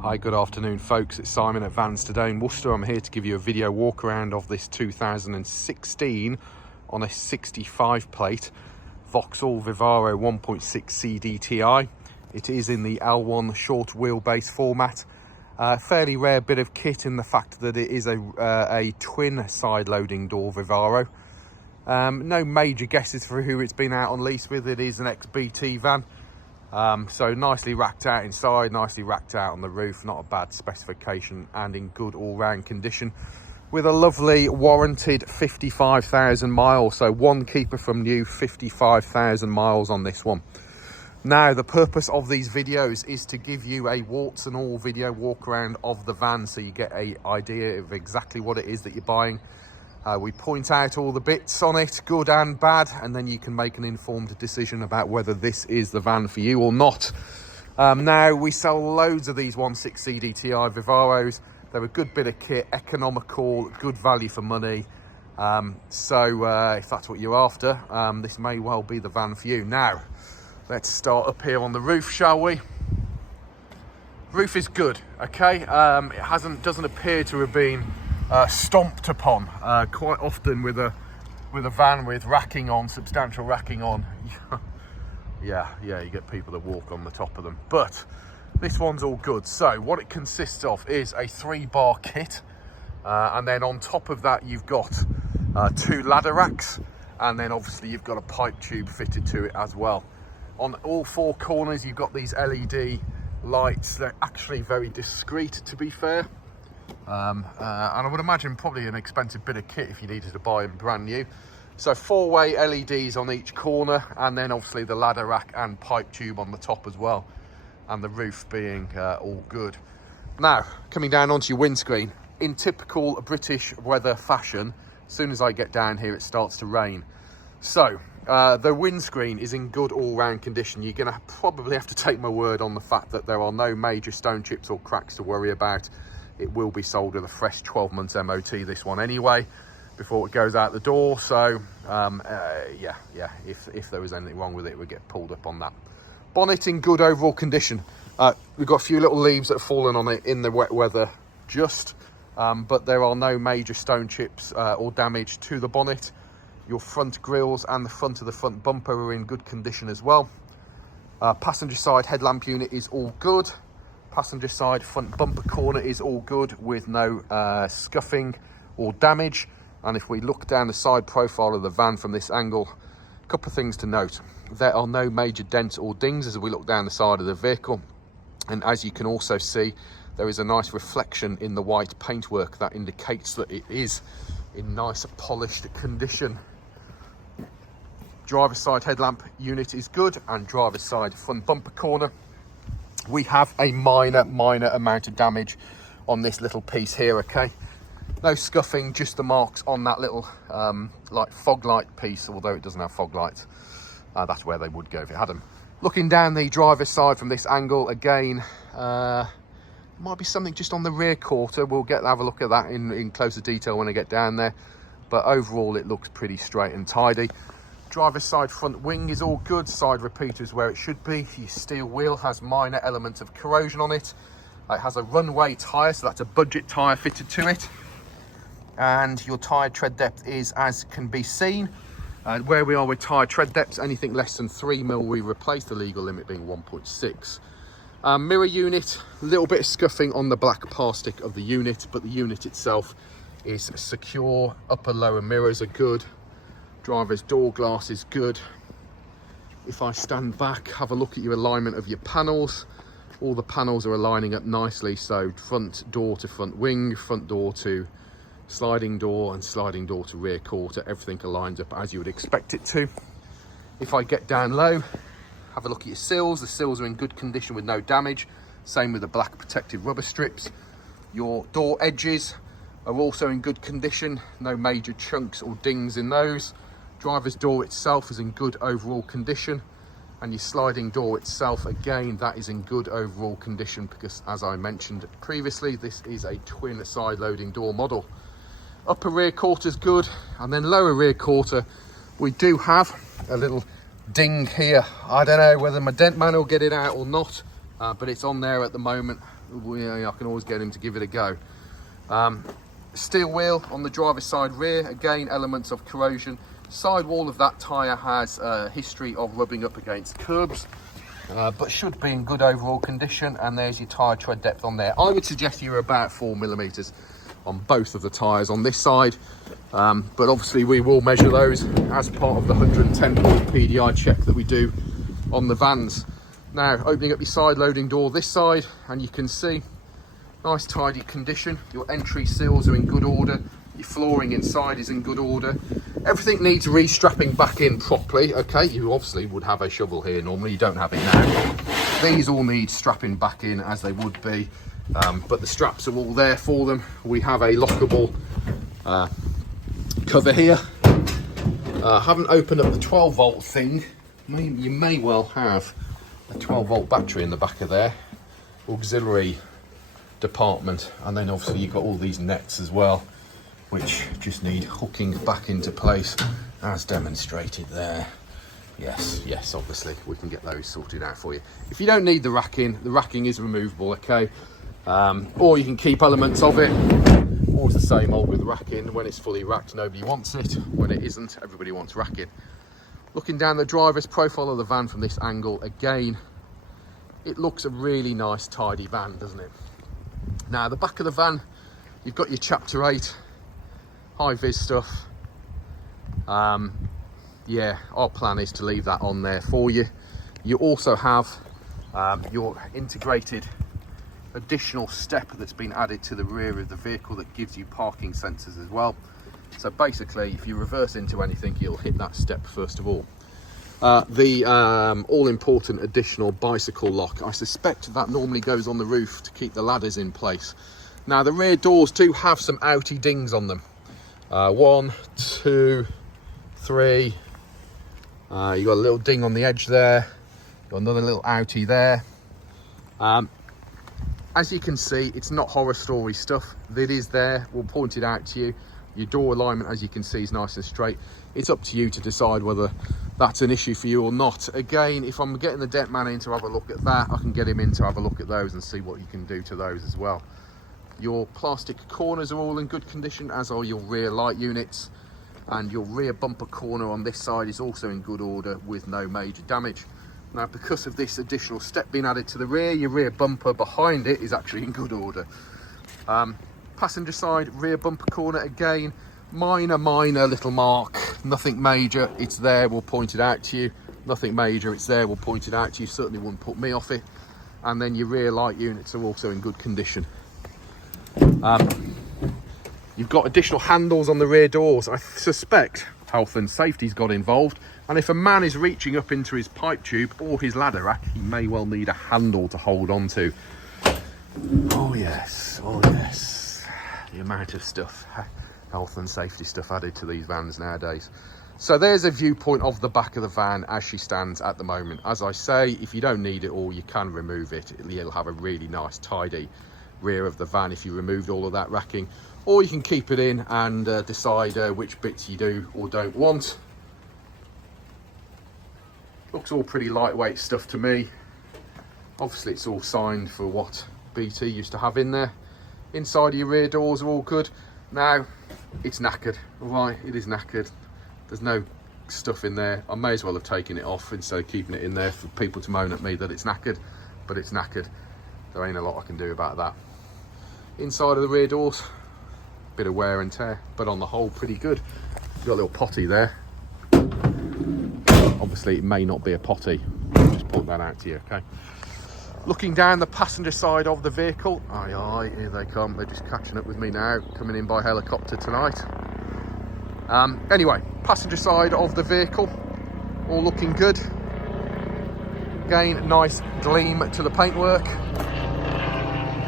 Hi, good afternoon folks, it's Simon at Vans Today in Worcester. I'm here to give you a video walk around of this 2016 on a 65 plate Vauxhall Vivaro 1.6 CDTi. It is in the L1 short wheelbase format. Fairly rare bit of kit in the fact that it is a twin side loading door Vivaro. No major guesses for who it's been out on lease with. It is an ex-BT van. So nicely racked out inside, nicely racked out on the roof, not a bad specification and in good all-round condition with a lovely warranted 55,000 miles. So one keeper from new, 55,000 miles on this one. Now the purpose of these videos is to give you a warts and all video walk around of the van so you get an idea of exactly what it is that you're buying. We point out all the bits on it, good and bad, and then you can make an informed decision about whether this is the van for you or not. Now, we sell loads of these 1.6 CDTi Vivaros. They're a good bit of kit, economical, good value for money. So if that's what you're after, this may well be the van for you. Now, let's start up here on the roof, shall we? Roof is good, okay? It doesn't appear to have been stomped upon. Quite often with a van with racking on, substantial racking on, yeah, you get people that walk on the top of them. But this one's all good. So what it consists of is a 3-bar kit, and then on top of that you've got 2 ladder racks, and then obviously you've got a pipe tube fitted to it as well. On all 4 corners you've got these LED lights. They're actually very discreet, to be fair. And I would imagine probably an expensive bit of kit if you needed to buy them brand new. So 4-way LEDs on each corner, and then obviously the ladder rack and pipe tube on the top as well, and the roof being all good. Now, coming down onto your windscreen, in typical British weather fashion, as soon as I get down here it starts to rain. So the windscreen is in good all-round condition. You're going to probably have to take my word on the fact that there are no major stone chips or cracks to worry about. It will be sold with a fresh 12 months MOT, this one anyway, before it goes out the door. So yeah, if there was anything wrong with it, it would get pulled up on that. Bonnet in good overall condition. We've got a few little leaves that have fallen on it in the wet weather but there are no major stone chips or damage to the bonnet. Your front grills and the front of the front bumper are in good condition as well. Passenger side headlamp unit is all good. Passenger side front bumper corner is all good with no scuffing or damage. And if we look down the side profile of the van from this angle, a couple of things to note. There are no major dents or dings as we look down the side of the vehicle. And as you can also see, there is a nice reflection in the white paintwork that indicates that it is in nice polished condition. Driver's side headlamp unit is good, and driver's side front bumper corner. We have a minor amount of damage on this little piece here, okay? No scuffing, just the marks on that little like fog light piece, although it doesn't have fog lights. That's where they would go if it had them. Looking down the driver's side from this angle, again, might be something just on the rear quarter. We'll have a look at that in closer detail when I get down there. But overall, it looks pretty straight and tidy. Driver's side front wing is all good. Side repeater is where it should be. Your steel wheel has minor elements of corrosion on it. It has a runway tyre, so that's a budget tyre fitted to it. And your tyre tread depth is as can be seen. Where we are with tyre tread depths, anything less than 3 mil we replace, the legal limit being 1.6. Mirror unit, a little bit of scuffing on the black plastic of the unit, but the unit itself is secure. Upper lower mirrors are good. Driver's door glass is good. If I stand back, have a look at your alignment of your panels. All the panels are aligning up nicely. So front door to front wing, front door to sliding door, and sliding door to rear quarter. Everything aligns up as you would expect it to. If I get down low, have a look at your sills. The sills are in good condition with no damage. Same with the black protective rubber strips. Your door edges are also in good condition. No major chunks or dings in those. Driver's door itself is in good overall condition, and your sliding door itself, again, that is in good overall condition because, as I mentioned previously, this is a twin side loading door model. Upper rear quarter is good, and then lower rear quarter, we do have a little ding here. I don't know whether my dent man will get it out or not, but it's on there at the moment. I can always get him to give it a go. Steel wheel on the driver's side rear, again elements of corrosion. Sidewall of that tyre has a history of rubbing up against curbs, but should be in good overall condition. And there's your tyre tread depth on there. I would suggest you're about 4mm on both of the tyres on this side, but obviously we will measure those as part of the 110-point PDI check that we do on the vans. Now, opening up your side loading door this side, and you can see nice tidy condition. Your entry seals are in good order. Your flooring inside is in good order. Everything needs re-strapping back in properly. Okay, you obviously would have a shovel here normally. You don't have it now. These all need strapping back in as they would be, but the straps are all there for them. We have a lockable cover here. Haven't opened up the 12-volt thing. You may well have a 12-volt battery in the back of there. Auxiliary department, and then obviously you've got all these nets as well, which just need hooking back into place as demonstrated there. Yes, obviously we can get those sorted out for you. If you don't need the racking is removable, okay, or you can keep elements of it. Always the same old with racking. When it's fully racked, nobody wants it. When it isn't, everybody wants racking. Looking down the driver's profile of the van from this angle, again, it looks a really nice tidy van, doesn't it? Now, the back of the van, you've got your chapter 8 high-vis stuff. Yeah, our plan is to leave that on there for you. You also have your integrated additional step that's been added to the rear of the vehicle that gives you parking sensors as well. So basically, if you reverse into anything, you'll hit that step first of all. The all-important additional bicycle lock. I suspect that normally goes on the roof to keep the ladders in place. Now, the rear doors do have some outie dings on them. 1, 2, 3. You got a little ding on the edge there. Got another little outie there. As you can see, it's not horror story stuff. It is there. We'll point it out to you. Your door alignment, as you can see, is nice and straight. It's up to you to decide whether that's an issue for you or not. Again, if I'm getting the deck man in to have a look at that, I can get him in to have a look at those and see what you can do to those as well. Your plastic corners are all in good condition, as are your rear light units, and your rear bumper corner on this side is also in good order with no major damage. Now, because of this additional step being added to the rear, your rear bumper behind it is actually in good order. Passenger side rear bumper corner, again, minor little mark, nothing major. It's there, we'll point it out to you. Nothing major, it's there, we'll point it out to you. Certainly wouldn't put me off it. And then your rear light units are also in good condition. You've got additional handles on the rear doors. I suspect health and safety's got involved, and if a man is reaching up into his pipe tube or his ladder rack, he may well need a handle to hold on to. Oh yes, the amount of stuff, health and safety stuff added to these vans nowadays. So there's a viewpoint of the back of the van as she stands at the moment. As I say, if you don't need it all, you can remove it. You'll have a really nice tidy rear of the van if you removed all of that racking, or you can keep it in and decide which bits you do or don't want. Looks all pretty lightweight stuff to me. Obviously it's all signed for what BT used to have in there. Inside of your rear doors are all good. Now, it's knackered, all right, it is knackered. There's no stuff in there. I may as well have taken it off instead of keeping it in there for people to moan at me that it's knackered, but it's knackered. There ain't a lot I can do about that. Inside of the rear doors, bit of wear and tear, but on the whole, pretty good. You've got a little potty there. Obviously, it may not be a potty. I'll just point that out to you, okay? Looking down the passenger side of the vehicle, aye, here they come. They're just catching up with me now, coming in by helicopter tonight. Anyway, passenger side of the vehicle, all looking good. Again, nice gleam to the paintwork.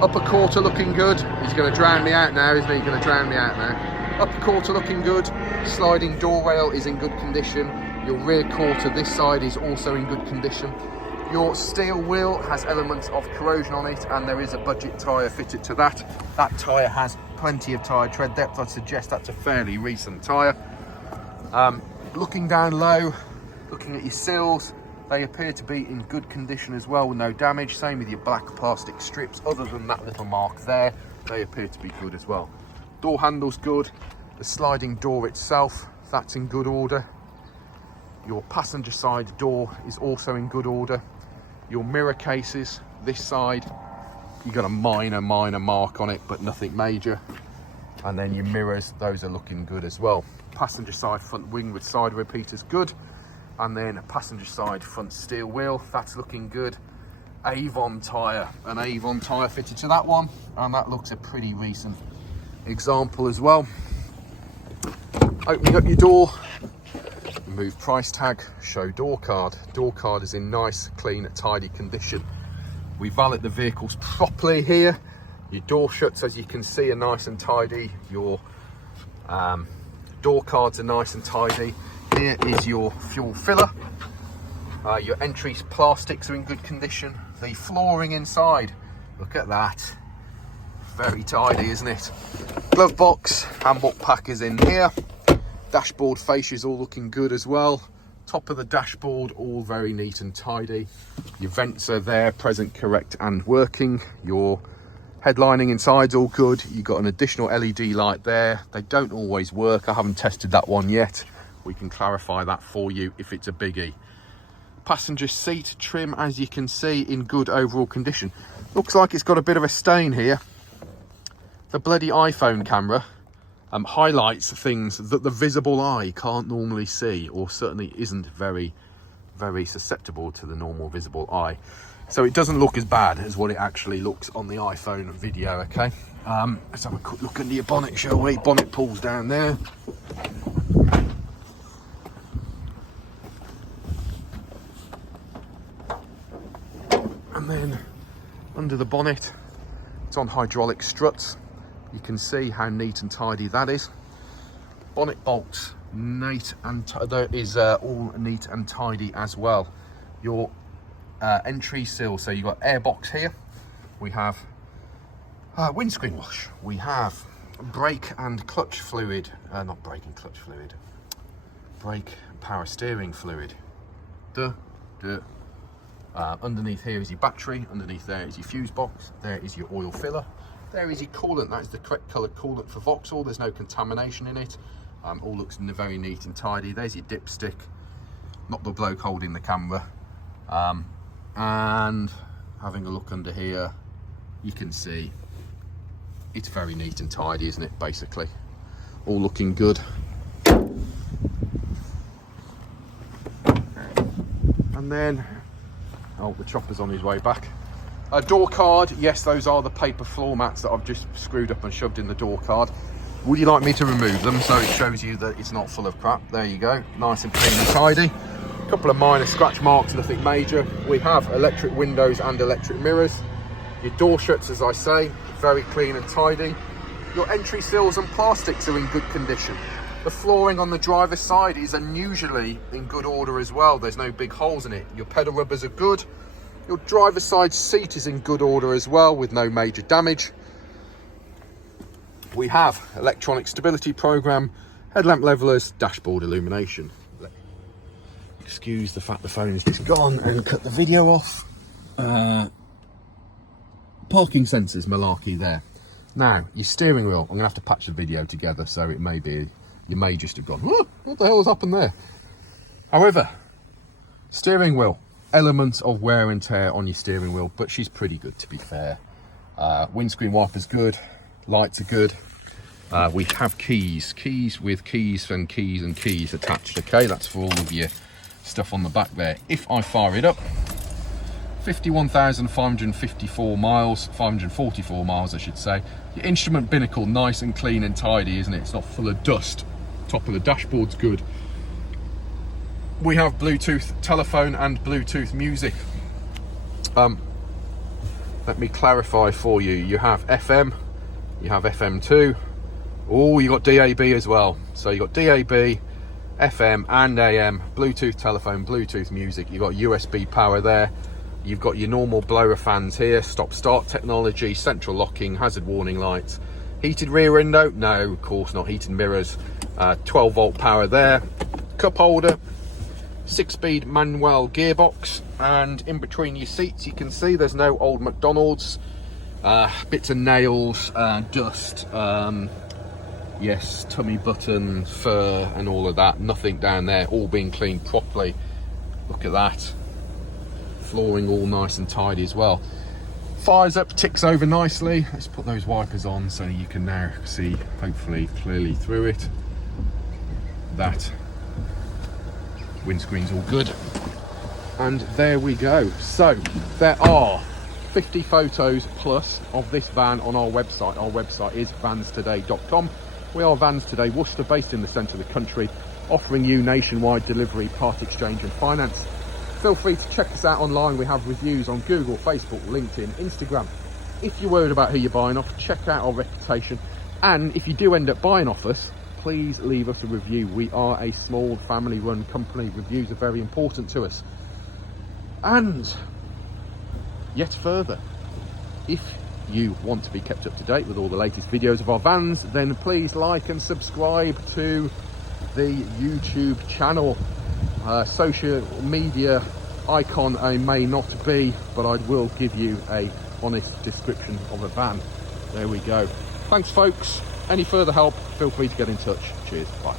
Upper quarter looking good. He's going to drown me out now, isn't he? He's going to drown me out now. Upper quarter looking good. Sliding door rail is in good condition. Your rear quarter this side is also in good condition. Your steel wheel has elements of corrosion on it, and there is a budget tyre fitted to that. That tyre has plenty of tyre tread depth. I'd suggest that's a fairly recent tyre. Looking down low, looking at your sills, They appear to be in good condition as well, with no damage. Same with your black plastic strips. Other than that little mark there, they appear to be good as well. Door handle's good. The sliding door itself, that's in good order. Your passenger side door is also in good order. Your mirror cases, this side, you got a minor mark on it, but nothing major. And then your mirrors, those are looking good as well. Passenger side front wing with side repeaters, good. And then a passenger side front steel wheel, that's looking good. Avon tyre, an Avon tyre fitted to that one, and that looks a pretty recent example as well. Opening up your door, remove price tag, show door card. Door card is in nice, clean, tidy condition. We valet the vehicles properly here. Your door shuts, as you can see, are nice and tidy. Your door cards are nice and tidy. Here is your fuel filler. Your entry plastics are in good condition. The flooring inside, look at that. Very tidy, isn't it? Glove box, handbook pack is in here. Dashboard fascias all looking good as well. Top of the dashboard, all very neat and tidy. Your vents are there, present, correct and working. Your headlining inside's all good. You've got an additional LED light there. They don't always work. I haven't tested that one yet. We can clarify that for you if it's a biggie. Passenger seat trim, as you can see, in good overall condition. Looks like it's got a bit of a stain here. The bloody iPhone camera highlights things that the visible eye can't normally see, or certainly isn't very susceptible to the normal visible eye. So it doesn't look as bad as what it actually looks on the iPhone video, okay? Let's have a quick look under your bonnet, shall we? Bonnet pulls down there. And then under the bonnet, it's on hydraulic struts. You can see how neat and tidy that is. Bonnet bolts, neat and that is all neat and tidy as well. Your entry sill, so you've got airbox here. We have windscreen wash. We have brake and clutch fluid, not brake and clutch fluid, brake and power steering fluid. Underneath here is your battery, underneath there is your fuse box, there is your oil filler, there is your coolant. That is the correct colour coolant for Vauxhall. There's no contamination in it. All looks very neat and tidy. There's your dipstick, not the bloke holding the camera. And having a look under here, you can see it's very neat and tidy, isn't it? Basically, all looking good. And then, oh, the chopper's on his way back. A door card, yes, those are the paper floor mats that I've just screwed up and shoved in the door card. Would you like me to remove them so it shows you that it's not full of crap? There you go, nice and clean and tidy. A couple of minor scratch marks, nothing major. We have electric windows and electric mirrors. Your door shuts, as I say, very clean and tidy. Your entry sills and plastics are in good condition. The flooring on the driver's side is unusually in good order as well. There's no big holes in it. Your pedal rubbers are good. Your driver's side seat is in good order as well, with no major damage. We have electronic stability program, headlamp levelers, dashboard illumination. Excuse the fact the phone is just gone and cut the video off. Parking sensors malarkey there. Now, your steering wheel, I'm gonna have to patch the video together, so it may be, you may just have gone, oh, what the hell has happened there? However, steering wheel, elements of wear and tear on your steering wheel, but she's pretty good, to be fair. Windscreen wipers good, lights are good. We have keys with keys and keys attached, okay? That's for all of your stuff on the back there. If I fire it up, 51,554 miles, 544 miles I should say. Your instrument binnacle, nice and clean and tidy, isn't it? It's not full of dust. Top of the dashboard's good. We have Bluetooth telephone and Bluetooth music. Let me clarify for you. You have FM, you have FM2. Oh, you got DAB as well. So you got DAB, FM and AM, Bluetooth telephone, Bluetooth music. You've got USB power there. You've got your normal blower fans here, stop-start technology, central locking, hazard warning lights. Heated rear window? No, of course not. Heated mirrors. 12 volt power there. Cup holder. 6-speed manual gearbox, and in between your seats you can see there's no old McDonald's, bits of nails, dust, yes, tummy button, fur and all of that. Nothing down there, all being cleaned properly. Look at that. Flooring all nice and tidy as well. Fires up, ticks over nicely. Let's put those wipers on so you can now see, hopefully, clearly through it. That windscreen's all good. And there we go. So there are 50 photos plus of this van on our website. Our website is vanstoday.com. We are Vans Today Worcester, based in the centre of the country, offering you nationwide delivery, part exchange and finance. Feel free to check us out online. We have reviews on Google, Facebook, LinkedIn, Instagram. If you're worried about who you're buying off, check out our reputation. And if you do end up buying off us, please leave us a review. We are a small family-run company. Reviews are very important to us. And yet further, if you want to be kept up to date with all the latest videos of our vans, then please like and subscribe to the YouTube channel. Social media icon I may not be, but I will give you a honest description of a van. There we go. Thanks folks. Any further help, feel free to get in touch. Cheers. Bye.